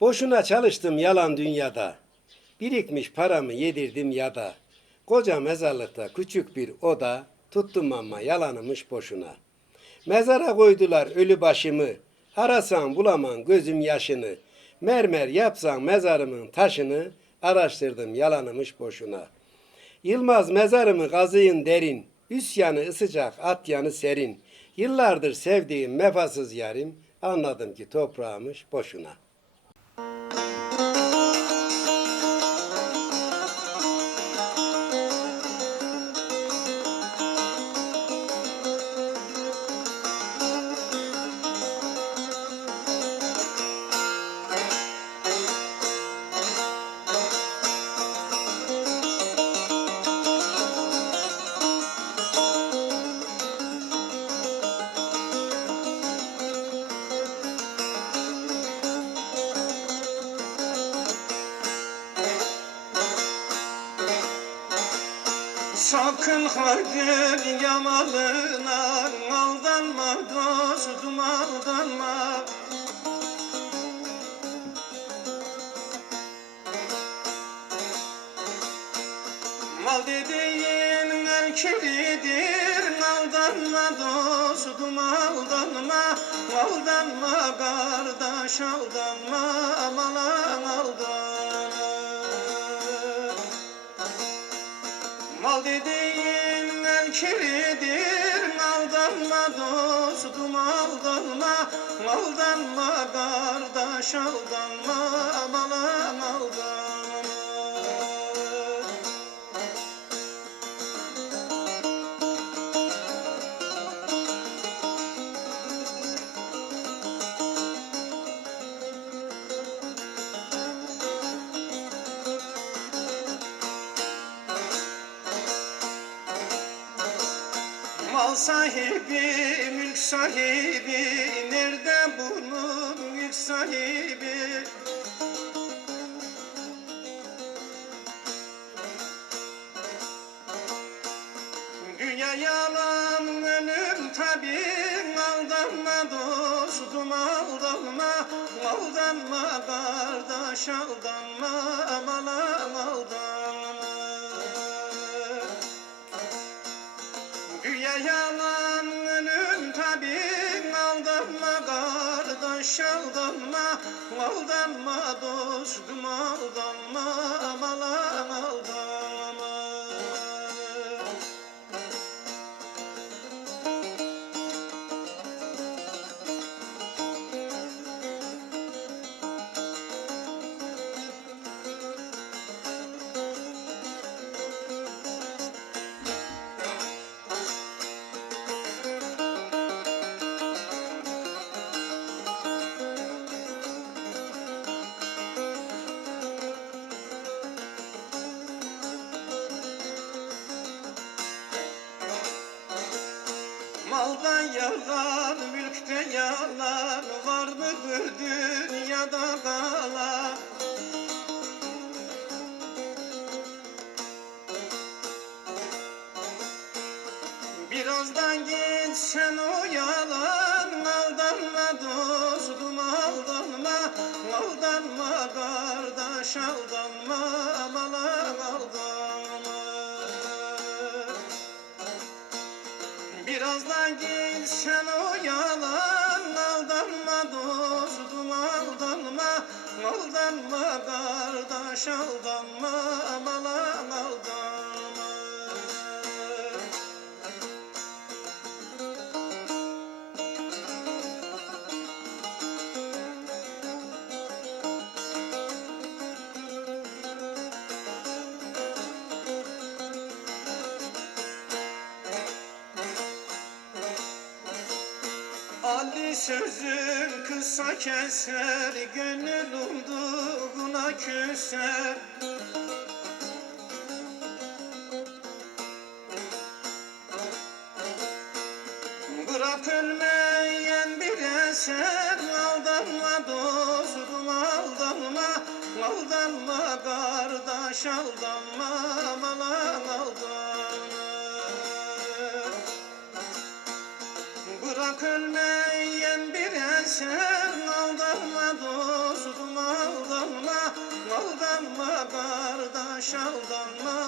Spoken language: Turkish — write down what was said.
Boşuna çalıştım yalan dünyada. Birikmiş paramı yedirdim yada. Koca mezarlıkta küçük bir oda. Tuttum ama yalanımış boşuna. Mezara koydular ölü başımı. Arasan bulaman gözüm yaşını. Mermer yapsan mezarımın taşını. Araştırdım yalanımış boşuna. Yılmaz mezarımı kazıyın derin. Üst yanı sıcak, at yanı serin. Yıllardır sevdiğim vefasız yarim. Anladım ki toprağımış boşuna. Sakın hayır yamalına aldanma dostum aldanma. Mal dediğin erkelidir, aldanma dostum aldanma. Aldanma kardeş aldanma, amalan aldanma. Mal dediğin erkelidir, aldanma dostum aldanma. Aldanma kardeş aldanma, amalan aldanma. Mal sahibi, mülk sahibi, nerede bunun mülk sahibi? Dünya yalan, ölüm tabi, aldanma dostum aldanma. Aldanma kardeş aldanma, amalan aldanma. Dünya yalan, ölüm tabi, aldanma kardeş aldanma. Aldanma dostum aldanma, amalan aldanma. Malda yalan, mülkte yalan, var mıdır dünyada kalan? Birazdan gitsen o yalan, aldanma dostum aldanma. Aldanma kardeş aldanma, amalan aldanma. Birazdan gitsen o yalan, aldanma dostum aldanma. Aldanma kardeş aldanma, amalan aldanma. Ali sözün kısa keser, gönül umduğuna küser. Bırak ölmeyen bir eser, aldanma dostum aldanma. Aldanma kardeş aldanma, amalan aldanma. Bırak ölmeyen bir eser, aldanma dostum aldanma. kardeş aldanma